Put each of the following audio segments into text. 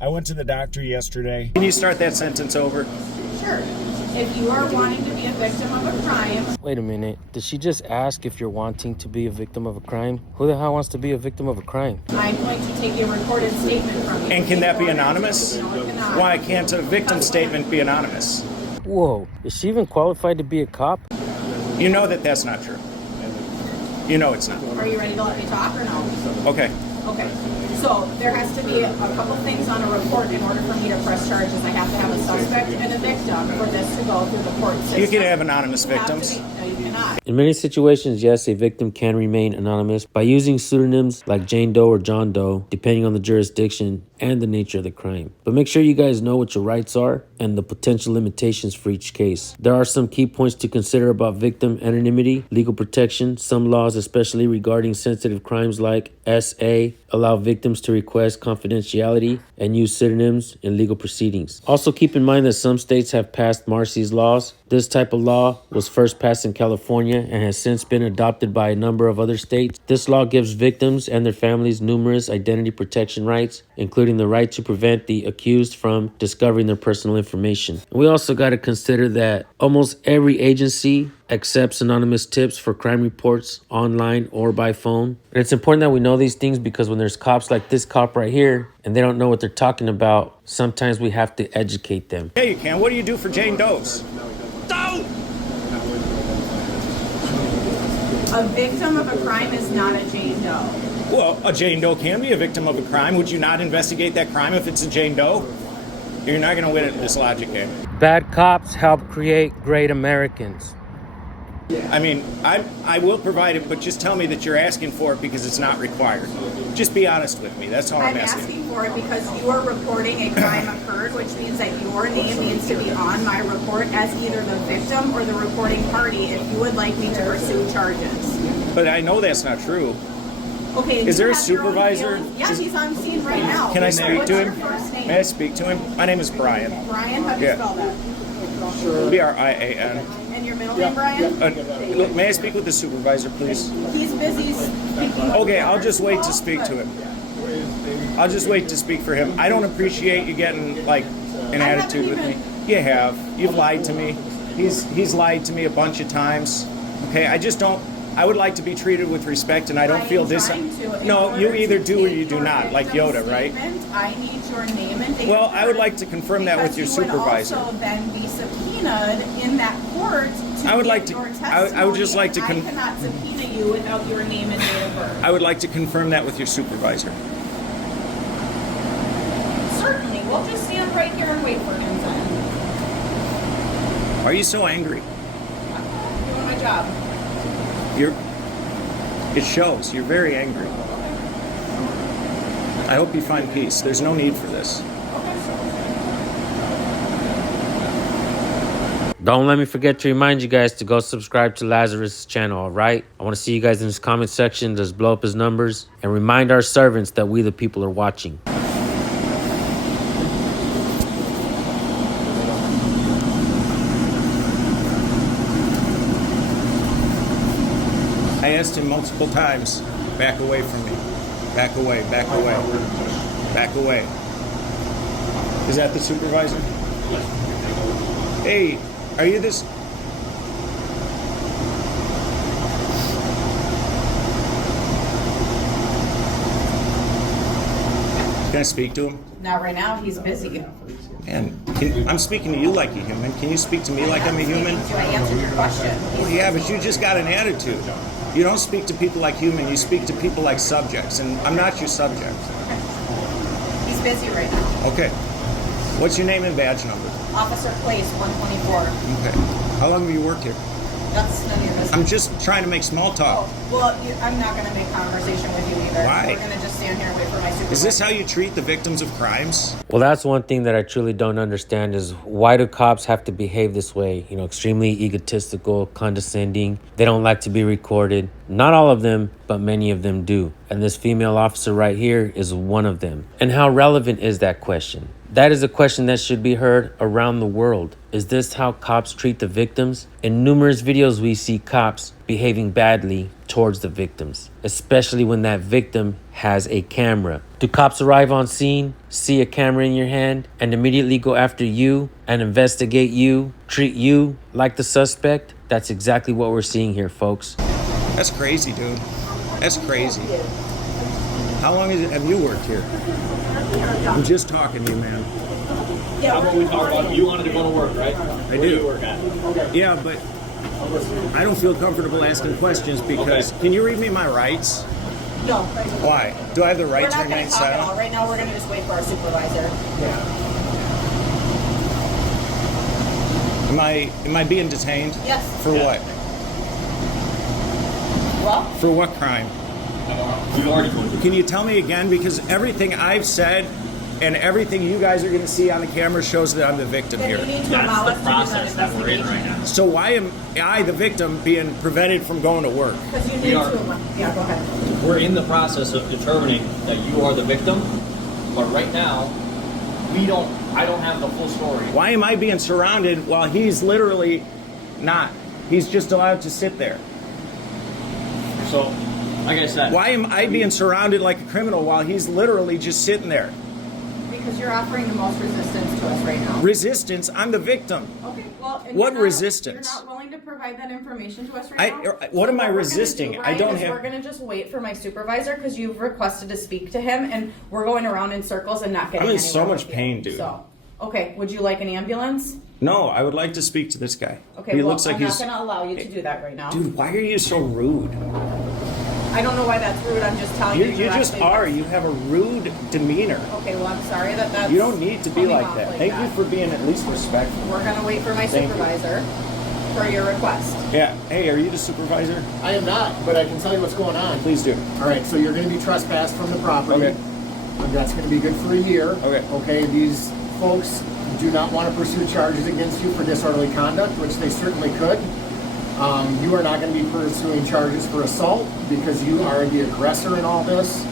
I went to the doctor yesterday. Can you start that sentence over? Sure. If you are wanting to be a victim of a crime... Wait a minute. Did she just ask if you're wanting to be a victim of a crime? Who the hell wants to be a victim of a crime? I'm going to take a recorded statement from you. And can that be anonymous? No, it cannot. Why can't a victim statement be anonymous? Whoa, is she even qualified to be a cop? You know that that's not true. You know it's not. Are you ready to let me talk or no? Okay. Okay. So there has to be a couple things on a report in order for me to press charges. I have to have a suspect and a victim for this to go through the court system. You can have anonymous You have to victims. be- No, you cannot. In many situations, yes, a victim can remain anonymous by using pseudonyms like Jane Doe or John Doe, depending on the jurisdiction and the nature of the crime. But make sure you guys know what your rights are and the potential limitations for each case. There are some key points to consider about victim anonymity, legal protection. Some laws, especially regarding sensitive crimes like SA, allow victims to request confidentiality and use pseudonyms in legal proceedings. Also keep in mind that some states have passed Marsy's laws. This type of law was first passed in California and has since been adopted by a number of other states. This law gives victims and their families numerous identity protection rights, including the right to prevent the accused from discovering their personal information. We also got to consider that almost every agency accepts anonymous tips for crime reports online or by phone. And it's important that we know these things because when there's cops like this cop right here and they don't know what they're talking about, sometimes we have to educate them. Yeah, you can. What do you do for Jane Doe's? Doe! A victim of a crime is not a Jane Doe. Well, a Jane Doe can be a victim of a crime. Would you not investigate that crime if it's a Jane Doe? You're not going to win at this logic game. Bad cops help create great Americans. I mean, I will provide it, but just tell me that you're asking for it because it's not required. Just be honest with me. That's all I'm I'm asking. asking for it because you are reporting a crime occurred, which means that your name needs to be on my report as either the victim or the reporting party if you would like me to pursue charges. But I know that's not true. Okay. Is you there a have your own supervisor? feelings. Yeah, he's on scene right now. Can I What's speak to your him? first name? May I speak to him? My name is Brian. Brian, how do you Yeah. spell that? Brian. And your middle name, Brian? Look, may I speak with the supervisor, please? He's busy speaking. Okay, I'll just wait to speak to him. I'll just wait to speak for him. I don't appreciate you getting, like, an attitude with me. You have. You've lied to me. He's lied to me a bunch of times. Okay, I just don't. I would like to be treated with respect, and I don't feel this. No, you either do or you do not, like Yoda, right? I need your name and date. Well, I would like to confirm that with your supervisor. You would also then be subpoenaed in that court. I would like give to- your testimony, I would just like to I cannot subpoena you without your name and date of birth. I would like to confirm that with your supervisor. Certainly, we'll just stand right here and wait for him then. Are you so angry? I'm doing my job. It shows. You're very angry. I hope you find peace. There's no need for this. Don't let me forget to remind you guys to go subscribe to Lazarus' channel, all right? I want to see you guys in this comment section. Just blow up his numbers and remind our servants that we the people are watching. I asked him multiple times, back away from me. Back away, back away, back away. Is that the supervisor? Hey, are you this? Can I speak to him? Not right now, he's busy. Man, I'm speaking to you like a human. Can you speak to me like I'm a human? I answered your question. Well, yeah, but you just got an attitude. You don't speak to people like human, you speak to people like subjects, and I'm not your subject. He's busy right now. Okay. What's your name and badge number? Officer Place, 124. Okay. How long have you worked here? That's none of your business. I'm just trying to make small talk. Oh, well, I'm not going to make conversation with you either. Why? We're going to just stand here and wait for my supervisor. Is this how you treat the victims of crimes? Well, that's one thing that I truly don't understand is why do cops have to behave this way? You know, extremely egotistical, condescending. They don't like to be recorded. Not all of them, but many of them do. And this female officer right here is one of them. And how relevant is that question? That is a question that should be heard around the world. Is this how cops treat the victims? In numerous videos, we see cops behaving badly towards the victims, especially when that victim has a camera. Do cops arrive on scene, see a camera in your hand, and immediately go after you and investigate you, treat you like the suspect? That's exactly what we're seeing here, folks. That's crazy, dude. That's crazy. How long have you worked here? I'm just talking to you, man. How about we talk about you wanted to go to work, right? I Where do. you work at? Yeah, but I don't feel comfortable asking questions because can you read me my rights? No. Why? Do I have the We're right not to going remain to talk at all. silent? Right now, we're going to just wait for our supervisor. Am I being detained? Yes. For what? Well, For what crime? We've already told you. Can you tell me again? Because everything I've said and everything you guys are going to see on the camera shows that I'm the victim then you here. need to allow That's us the to do process that that we're in right investigation. now. So why am I, the victim, being prevented from going to work? Because you We need are- to. Yeah, go ahead. We're in the process of determining that you are the victim, but right now, I don't have the full story. Why am I being surrounded while he's literally not? He's just allowed to sit there. So, like I said, Why am I being surrounded like a criminal while he's literally just sitting there? Because you're offering the most resistance to us right now. Resistance, I'm the victim. Okay, well, and What you're not- resistance? You're not willing to provide that information to us right now. What am I we're gonna resisting? do, I Ryan, don't is have- We're gonna just wait for my supervisor because you've requested to speak to him, and we're going around in circles and not getting. I'm in so anywhere much with you. pain, dude. So, okay, would you like an ambulance? No, I would like to speak to this guy. Okay, He well, looks like I'm he's. not gonna allow you to do that right now. Dude, why are you so rude? I don't know why that's rude. I'm just telling you. You just directly. are. You have a rude demeanor. Okay, well, I'm sorry that's. You don't need to be coming like off that. Thank you for being at least respectful. We're gonna wait for my Thank you. supervisor for your request. Yeah. Hey, are you the supervisor? I am not, but I can tell you what's going on. Please do. All right, so you're going to be trespassed from the property. Okay. And that's going to be good for a year. Okay. Okay, these folks do not want to pursue charges against you for disorderly conduct, which they certainly could. You are not going to be pursuing charges for assault because you are the aggressor in all this.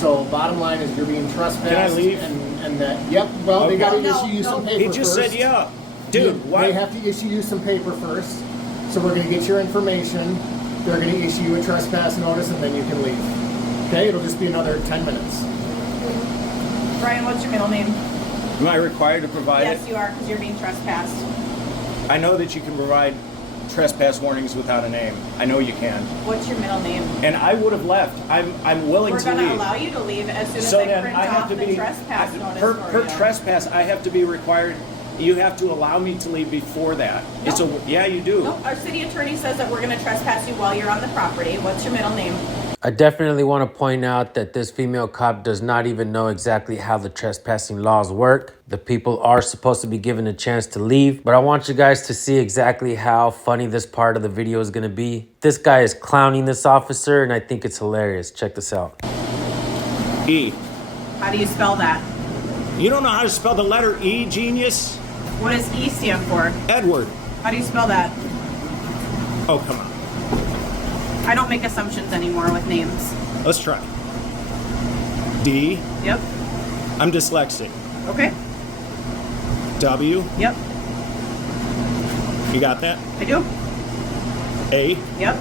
So bottom line is you're being trespassed. Can I leave? And that, yep, well, Okay. they got to No, issue you no. some paper He just first. said yeah. Dude, why? They have to issue you some paper first. So we're going to get your information. They're going to issue you a trespass notice, and then you can leave. Okay? It'll just be another 10 minutes. Brian, what's your middle name? Am I required to provide Yes, it? you are, because you're being trespassed. I know that you can provide trespass warnings without a name. I know you can. What's your middle name? And I would have left. I'm willing We're to going leave. to allow you to leave as soon as So I then print I have off to the be trespass notice per for you. trespass. I have to be required. You have to allow me to leave before that. It's a yeah, you do. No, our city attorney says that we're going to trespass you while you're on the property. What's your middle name? I definitely want to point out that this female cop does not even know exactly how the trespassing laws work. The people are supposed to be given a chance to leave, but I want you guys to see exactly how funny this part of the video is going to be. This guy is clowning this officer, and I think it's hilarious. Check this out. E. How do you spell that? You don't know how to spell the letter E, genius? What does E stand for? Edward. How do you spell that? Oh, come on. I don't make assumptions anymore with names. Let's try. D. Yep. I'm dyslexic. Okay. W. Yep. You got that? I do. A. Yep.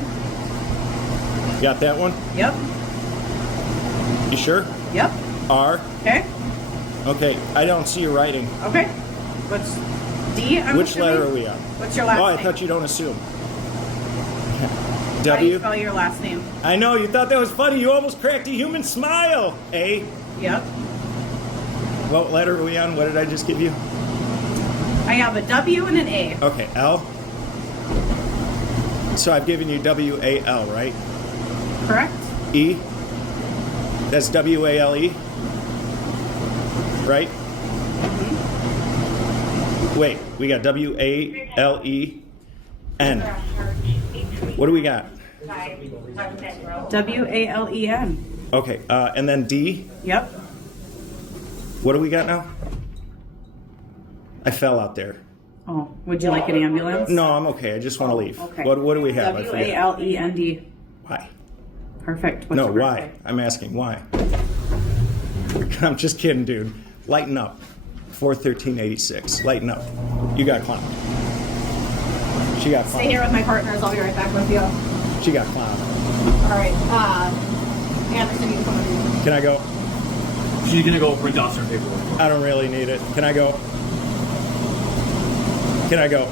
You got that one? Yep. You sure? Yep. R. Okay. Okay, I don't see your writing. Okay. What's D? I'm Which assuming? letter are we on? What's your last Oh, I name? thought you don't assume. How do you W. spell your last name? I know, you thought that was funny. You almost cracked a human smile. A. Yep. What letter are we on? What did I just give you? I have a W and an A. Okay, L. So I've given you W-A-L, right? Correct? E. That's W-A-L-E. Right? Wait, we got W-A-L-E-N. What do we got? W-A-L-E-N. Okay, and then D. Yep. What do we got now? I fell out there. Oh, would you like an ambulance? No, I'm okay. I just want to leave. Okay. What do we have? I forget. W-A-L-E-N-D. Why? Perfect. What's No, your why? birthday? I'm asking why. I'm just kidding, dude. Lighten up. 4/13/86. Lighten up. You got clown. She got Stay here clown. with my partners. I'll be right back with you. She got clown. All right. Anderson, you come with me. Can I go? She's gonna go print off some paperwork. I don't really need it. Can I go? Can I go?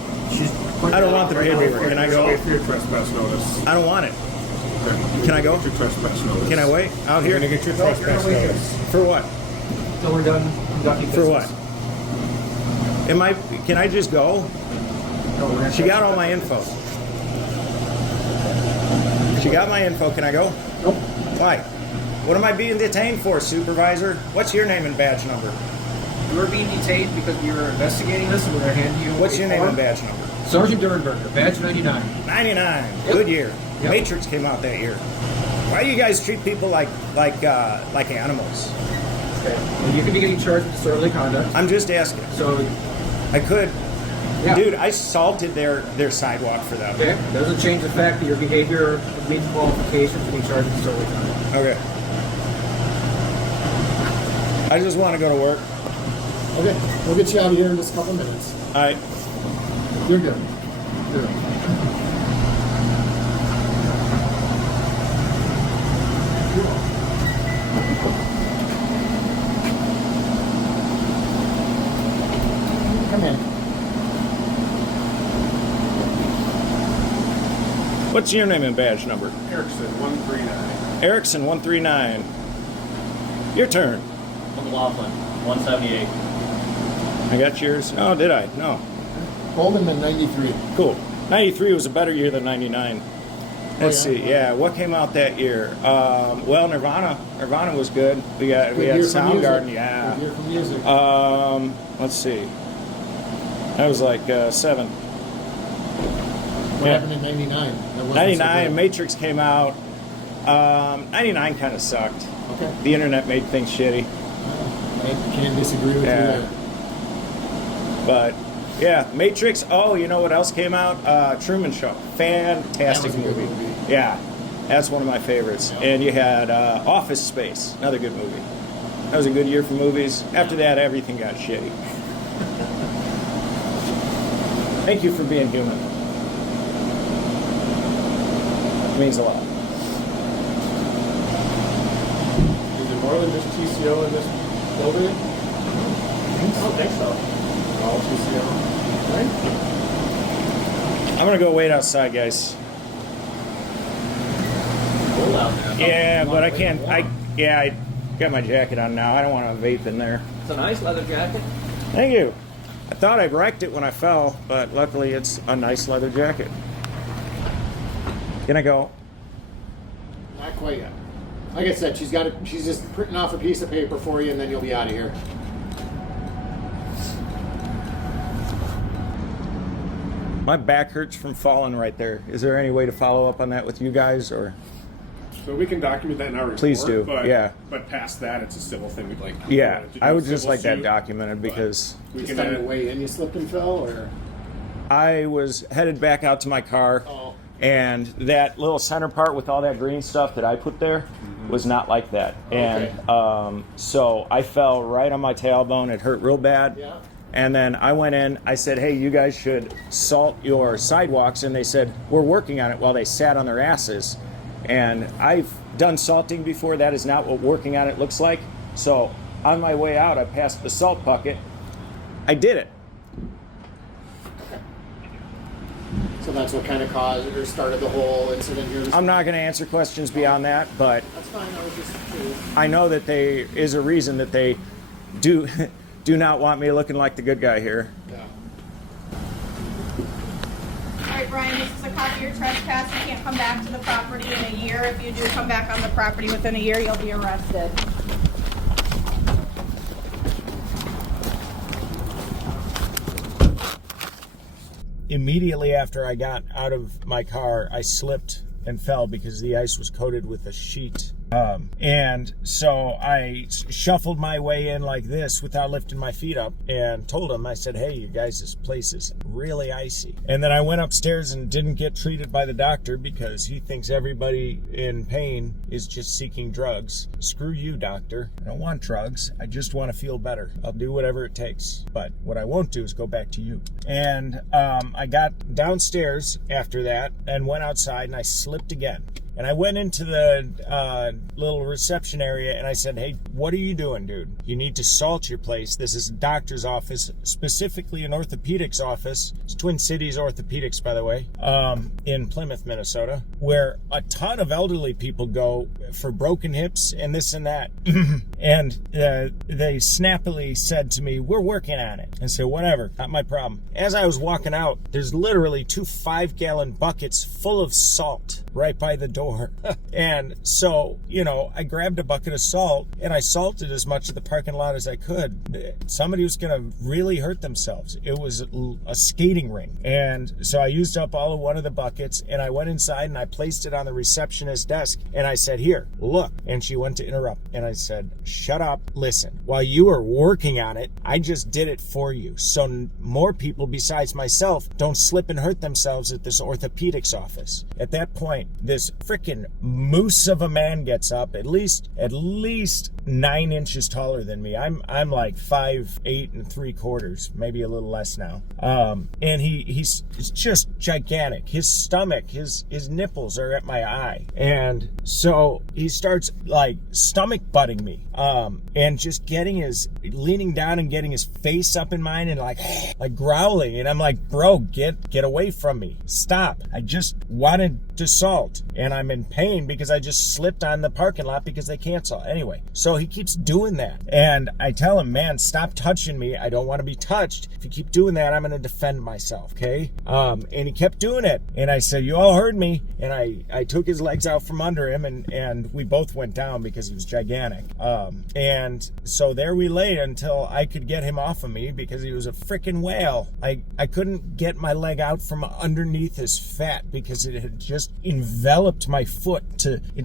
I don't want the paperwork. Can I go? Wait for your trespass notice. I don't want it. Can I go? Get your trespass notice. Can I wait out You're here? gonna get your trespass notice. For what? So we're done conducting For business. what? Can I just go? She got all my info. She got my info. Can I go? Nope. Why? What am I being detained for, supervisor? What's your name and badge number? You were being detained because we were investigating this and we're going to hand you What's a your name form. and badge number? Sergeant Durenberger, badge 99. 99. Yep. Good year. Yep. Matrix came out that year. Why do you guys treat people like animals? Okay. Well, you could be getting charged with disorderly conduct. I'm just asking. So, I could. yeah. Dude, I salted their sidewalk for them. Okay. Doesn't change the fact that your behavior meets qualifications to be charged with disorderly conduct. Okay. I just want to go to work. Okay, we'll get you out of here in just a couple minutes. All right. You're good. You're good. Come in. What's your name and badge number? Erickson, 139. Erickson 139. Your turn. McLaughlin, 178. I got yours. Oh, did I? No. Goldman 93. Cool. 93 was a better year than 99. Let's Oh, yeah? see. Yeah, what came out that year? Well, Nirvana. Nirvana was good. We Good had year for Soundgarden. music. Yeah. Good year for music. Let's see. That was like 7. What yeah. happened in 99? That wasn't 99. so good. Matrix came out. 99 kind of sucked. Okay. The internet made things shitty. I can't disagree with Yeah. you there. But yeah, Matrix. Oh, you know what else came out? Truman Show. Fantastic That was a good movie. movie. Yeah, that's one of my favorites. Yeah. And you had Office Space, another good movie. That was a good year for movies. After that, everything got shitty. Thank you for being human. It means a lot. Is there more than just TCO in this building? I don't think so. All TCO. Right? I'm gonna go wait outside, guys. Cold out there. Yeah, but I can't. I got my jacket on now. I don't want to vape in there. It's a nice leather jacket. Thank you. I thought I wrecked it when I fell, but luckily it's a nice leather jacket. Can I go? Not quite yet. Like I said, she's just printing off a piece of paper for you, and then you'll be out of here. My back hurts from falling right there. Is there any way to follow up on that with you guys, or? So we can document that in our report. Please do, But, yeah. But past that, it's a civil thing. We'd like. Yeah, to do I would a just civil like that suit, documented but because we Just can on the add- way in, you slipped and fell, or? I was headed back out to my car, Oh. and that little center part with all that green stuff that I put there was not like that. And so I fell right on my tailbone. It hurt real bad. Yeah. And then I went in, I said, hey, you guys should salt your sidewalks. And they said, we're working on it, while they sat on their asses. And I've done salting before. That is not what working on it looks like. So on my way out, I passed the salt bucket. I did it. So that's what kind of caused or started the whole incident here. I'm not going to answer questions beyond that, but That's fine. I was just curious. I know that there is a reason that they do do not want me looking like the good guy here. Yeah. All right, Brian, this is a copy of your trespass. You can't come back to the property in a year. If you do come back on the property within a year, you'll be arrested. Immediately after I got out of my car, I slipped and fell because the ice was coated with a sheet. And so I shuffled my way in like this without lifting my feet up and told him, I said, hey, you guys, this place is really icy. And then I went upstairs and didn't get treated by the doctor because he thinks everybody in pain is just seeking drugs. Screw you, doctor. I don't want drugs. I just want to feel better. I'll do whatever it takes. But what I won't do is go back to you. And I got downstairs after that and went outside and I slipped again. And I went into the little reception area and I said, hey, what are you doing, dude? You need to salt your place. This is a doctor's office, specifically an orthopedics office. It's Twin Cities Orthopedics, by the way, in Plymouth, Minnesota, where a ton of elderly people go for broken hips and this and that. And they snappily said to me, we're working on it. And so whatever, not my problem. As I was walking out, there's literally 2 5-gallon buckets full of salt right by the door. And so, you know, I grabbed a bucket of salt and I salted as much of the parking lot as I could. Somebody was going to really hurt themselves. It was a skating rink. And so I used up all of one of the buckets and I went inside and I placed it on the receptionist's desk and I said, here, look. And she went to interrupt and I said, shut up, listen. While you were working on it, I just did it for you. So more people besides myself don't slip and hurt themselves at this orthopedics office. At that point, this freaking moose of a man gets up, at least 9 inches taller than me. I'm like 5'8 3/4, maybe a little less now. And he's just gigantic. His stomach, his nipples are at my eye. And so he starts like stomach butting me. And just leaning down and getting his face up in mine and like growling. And I'm like, bro, get away from me. Stop. I just wanted to salt. And I'm in pain because I just slipped on the parking lot because they can't salt. Anyway, so he keeps doing that. And I tell him, man, stop touching me. I don't want to be touched. If you keep doing that, I'm going to defend myself, okay? And he kept doing it. And I said, you all heard me. And I took his legs out from under him and we both went down because he was gigantic. And so there we lay until I could get him off of me because he was a freaking whale. I couldn't get my leg out from underneath his fat because it had just enveloped my foot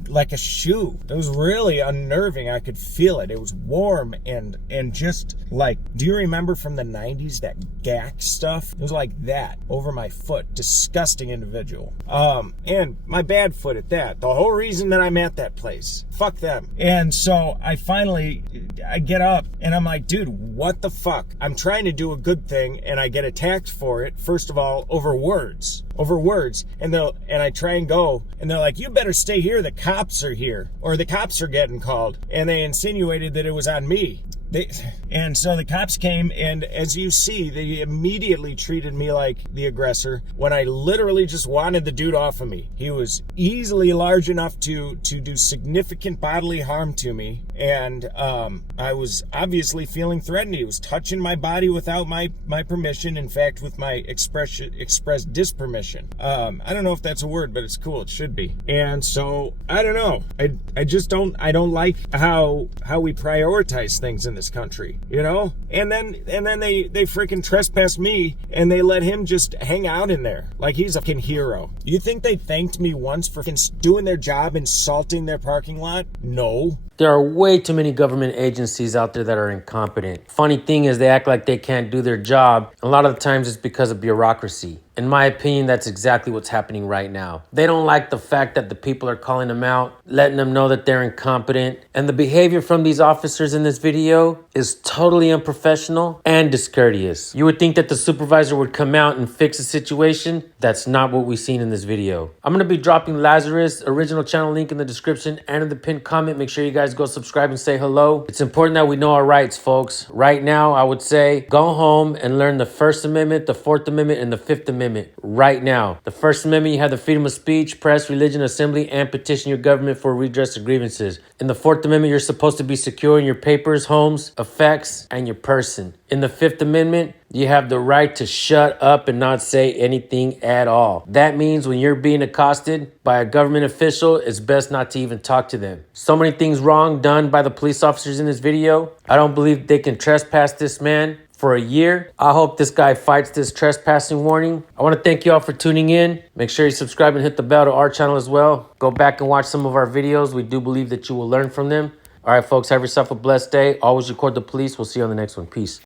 like a shoe. It was really unnerving. I could feel it. It was warm and just like, do you remember from the 90s that gack stuff? It was like that over my foot. Disgusting individual. And my bad foot at that. The whole reason that I'm at that place. Fuck them. And so I get up and I'm like, dude, what the fuck? I'm trying to do a good thing and I get attacked for it. First of all, over words. And I try and go and they're like, you better stay here. The cops are here, or the cops are getting called. And they insinuated that it was on me. And so the cops came, and as you see, they immediately treated me like the aggressor when I literally just wanted the dude off of me. He was easily large enough to do significant bodily harm to me, and I was obviously feeling threatened. He was touching my body without my permission, in fact, with my express dispermission. I don't know if that's a word, but it's cool. It should be. And so, I don't know. I just don't like how we prioritize things in this country, you know? And then they freaking trespassed me and they let him just hang out in there like he's a fucking hero. You think they thanked me once for doing their job and salting their parking lot? No. There are way too many government agencies out there that are incompetent. Funny thing is they act like they can't do their job. A lot of the times it's because of bureaucracy. In my opinion, that's exactly what's happening right now. They don't like the fact that the people are calling them out, letting them know that they're incompetent. And the behavior from these officers in this video is totally unprofessional and discourteous. You would think that the supervisor would come out and fix the situation. That's not what we've seen in this video. I'm going to be dropping Lazarus' original channel link in the description and in the pinned comment. Make sure you guys go subscribe and say hello. It's important that we know our rights, folks. Right now, I would say go home and learn the First Amendment, the Fourth Amendment, and the Fifth Amendment. Right now. The First Amendment, you have the freedom of speech, press, religion, assembly, and petition your government for redress of grievances. In the Fourth Amendment, you're supposed to be secure in your papers, homes, effects, and your person. In the Fifth Amendment, you have the right to shut up and not say anything at all. That means when you're being accosted by a government official, it's best not to even talk to them. So many things wrong done by the police officers in this video. I don't believe they can trespass this man for a year. I hope this guy fights this trespassing warning. I want to thank you all for tuning in. Make sure you subscribe and hit the bell to our channel as well. Go back and watch some of our videos. We do believe that you will learn from them. All right, folks, have yourself a blessed day. Always record the police. We'll see you on the next one. Peace.